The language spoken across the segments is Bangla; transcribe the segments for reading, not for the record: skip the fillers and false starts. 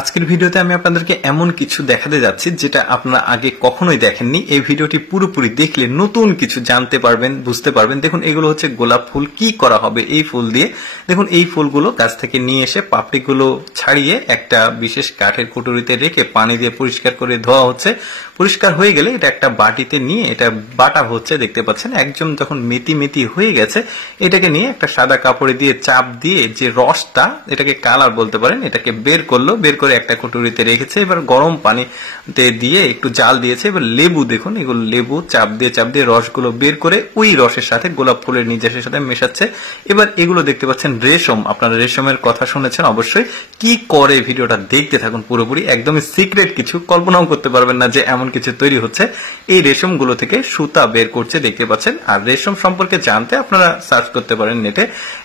আজকের ভিডিওতে আমি আপনাদেরকে এমন কিছু দেখাতে যাচ্ছি যেটা আপনারা আগে কখনোই দেখেননি। এই ভিডিওটি পুরোপুরি দেখলে নতুন কিছু জানতে পারবেন, বুঝতে পারবেন। দেখুন, এগুলো হচ্ছে গোলাপ ফুল। কি করা হবে এই ফুল দিয়ে? দেখুন, এই ফুলগুলো গাছ থেকে নিয়ে এসে পাপড়িগুলো ছাড়িয়ে একটা বিশেষ কাঠের কুটুরিতে রেখে পানি দিয়ে পরিষ্কার করে ধোয়া হচ্ছে। পরিষ্কার হয়ে গেলে এটা একটা বাটিতে নিয়ে এটা বাটা হচ্ছে। দেখতে পাচ্ছেন একদম যখন মেথি মেথি হয়ে গেছে, এটাকে নিয়ে একটা সাদা কাপড়ে দিয়ে চাপ দিয়ে যে রসটা, এটাকে কালার বলতে পারেন, এটাকে বের করলো। বের করে একটা কটুরিতে রেখেছে। এবার গরম পানিতে দিয়ে একটু জাল দিয়েছে। এবার লেবু, দেখুন এগুলো লেবু চাপ দিয়ে রসগুলো বের করে ওই রসের সাথে গোলাপ ফুলের নির্যাসের সাথে মেশাচ্ছে। এবার এগুলো দেখতে পাচ্ছেন রেশম। আপনারা রেশমের কথা শুনেছেন অবশ্যই। কি করে ভিডিওটা দেখতে থাকুন পুরোপুরি। একদমই সিক্রেট কিছু, কল্পনাও করতে পারবেন না যে এমন কিছু তৈরি হচ্ছে। এই রেশমগুলো থেকে সুতা বের করছে, দেখতে পাচ্ছেন। আর রেশম সম্পর্কে জানতে আপনারা সার্চ করতে পারেন নেটে।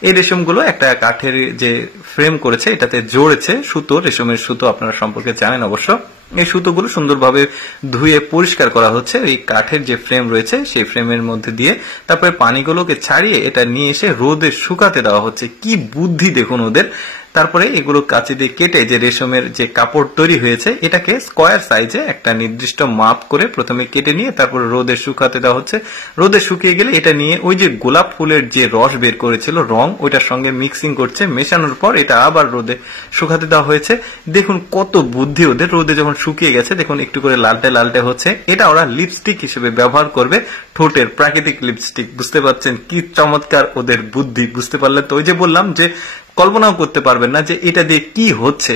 এই রেশমগুলো একটা কাঠের যে ফ্রেম করেছে এটাতে জড়েছে সুতো, রেশমের সুতো আপনারা সম্পর্কে জানেন অবশ্য। এই সুতোগুলো সুন্দরভাবে ধুয়ে পরিষ্কার করা হচ্ছে। এই কাঠের যে ফ্রেম রয়েছে সেই ফ্রেমের মধ্যে দিয়ে তারপরে পানিগুলোকে ছাড়িয়ে এটা নিয়ে এসে রোদে শুকাতে দেওয়া হচ্ছে। কি বুদ্ধি দেখুন ওদের। তারপরে এগুলো কাঁচি দিয়ে কেটে যে রেশমের যে কাপড় তৈরি হয়েছে এটাকে স্কোয়ার সাইজে একটা নির্দিষ্ট মাপ করে প্রথমে কেটে নিয়ে তারপরে রোদে শুকাতে দেওয়া হচ্ছে। রোদে শুকিয়ে গেলে এটা নিয়ে ওই যে গোলাপ ফুলের যে রস বের করেছিল রং, ওইটার সঙ্গে মিক্সিং করছে। মেশানোর পর এটা আবার রোদে শুকাতে দেওয়া হয়েছে। দেখুন কত বুদ্ধি ওদের। রোদে যখন শুকিয়ে গেছে দেখুন একটু করে লালটে লালটে হচ্ছে। এটা ওরা লিপস্টিক হিসেবে ব্যবহার করবে, ঠোঁটের প্রাকৃতিক লিপস্টিক। বুঝতে পারছেন কি চমৎকার ওদের বুদ্ধি। বুঝতে পারলে তো, ওই যে বললাম যে কল্পনাও করতে পারবেন না যে এটা দিয়ে কি হচ্ছে।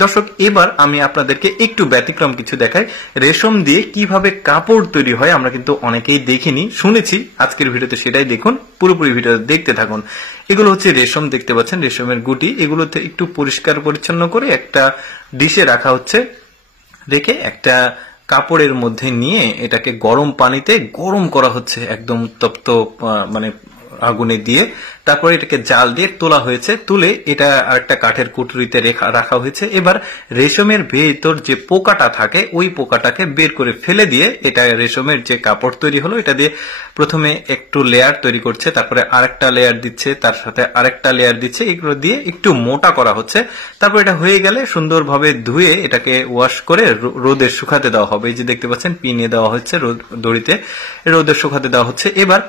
দর্শক, এবার আমি আপনাদেরকে একটু ব্যতিক্রম কিছু দেখাই। রেশম দিয়ে কিভাবে কাপড় তৈরি হয় আমরা কিন্তু অনেকেই দেখিনি, শুনেছি। আজকের ভিডিওতে সেটাই দেখুন, পুরোপুরি ভিডিও দেখতে থাকুন। এগুলো হচ্ছে রেশম, দেখতে পাচ্ছেন রেশমের গুটি। এগুলোতে একটু পরিষ্কার পরিচ্ছন্ন করে একটা ডিশে রাখা হচ্ছে। রেখে একটা কাপড়ের মধ্যে নিয়ে এটাকে গরম পানিতে গরম করা হচ্ছে, একদম তপ্ত মানে আগুনে দিয়ে। তারপরে এটাকে জাল দিয়ে তোলা হয়েছে। তুলে এটা আরেকটা কাঠের কুটুরিতে রাখা হয়েছে। এবার রেশমের ভেতর যে পোকাটা থাকে ওই পোকাটাকে বের করে ফেলে দিয়ে এটা রেশমের যে কাপড় তৈরি হলো এটা দিয়ে প্রথমে একটু লেয়ার তৈরি করছে, তারপরে আরেকটা লেয়ার দিচ্ছে, তার সাথে আরেকটা লেয়ার দিচ্ছে। এগুলো দিয়ে একটু মোটা করা হচ্ছে। তারপর এটা হয়ে গেলে সুন্দরভাবে ধুয়ে এটাকে ওয়াশ করে রোদে শুকাতে দেওয়া হবে। এই যে দেখতে পাচ্ছেন পিনিয়ে দেওয়া হচ্ছে দড়িতে, রোদে শুকাতে দেওয়া হচ্ছে। এবার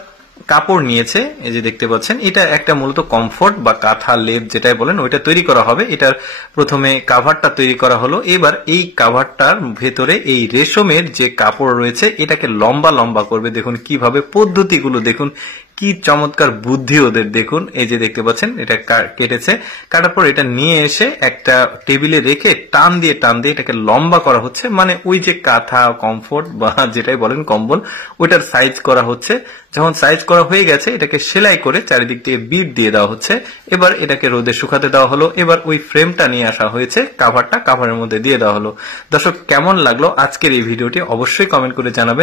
কাপড় নিয়েছে, এই যে দেখতে পাচ্ছেন। এটা একটা মূলত কমফোর্ট বা কাঁথা লেপ যেটাই বলেন ওইটা তৈরি করা হবে। এটার প্রথমে কাভারটা তৈরি করা হলো। এবার এই কাভারটার ভেতরে এই রেশমের যে কাপড় রয়েছে এটাকে লম্বা লম্বা করবে। দেখুন কিভাবে পদ্ধতিগুলো, দেখুন কি চমৎকার বুদ্ধি ওদের। দেখুন এই যে দেখতে পাচ্ছেন এটা কেটেছে। কাটার পর এটা নিয়ে এসে একটা টেবিলে রেখে টান দিয়ে এটাকে লম্বা করা হচ্ছে। মানে ওই যে কাঁথা, কমফোর্ট বা যেটাই বলেন কম্বল, ওইটার সাইজ করা হচ্ছে। যখন সাইজ করা হয়ে গেছে এটাকে সেলাই করে চারিদিক থেকে বিট দিয়ে দেওয়া হচ্ছে। এবার এটাকে রোদে শুকাতে দেওয়া হলো। এবার ওই ফ্রেমটা নিয়ে আসা হয়েছে, কাভারের মধ্যে দিয়ে দেওয়া হলো। দর্শক, কেমন লাগলো আজকের এই ভিডিওটি অবশ্যই কমেন্ট করে জানাবেন।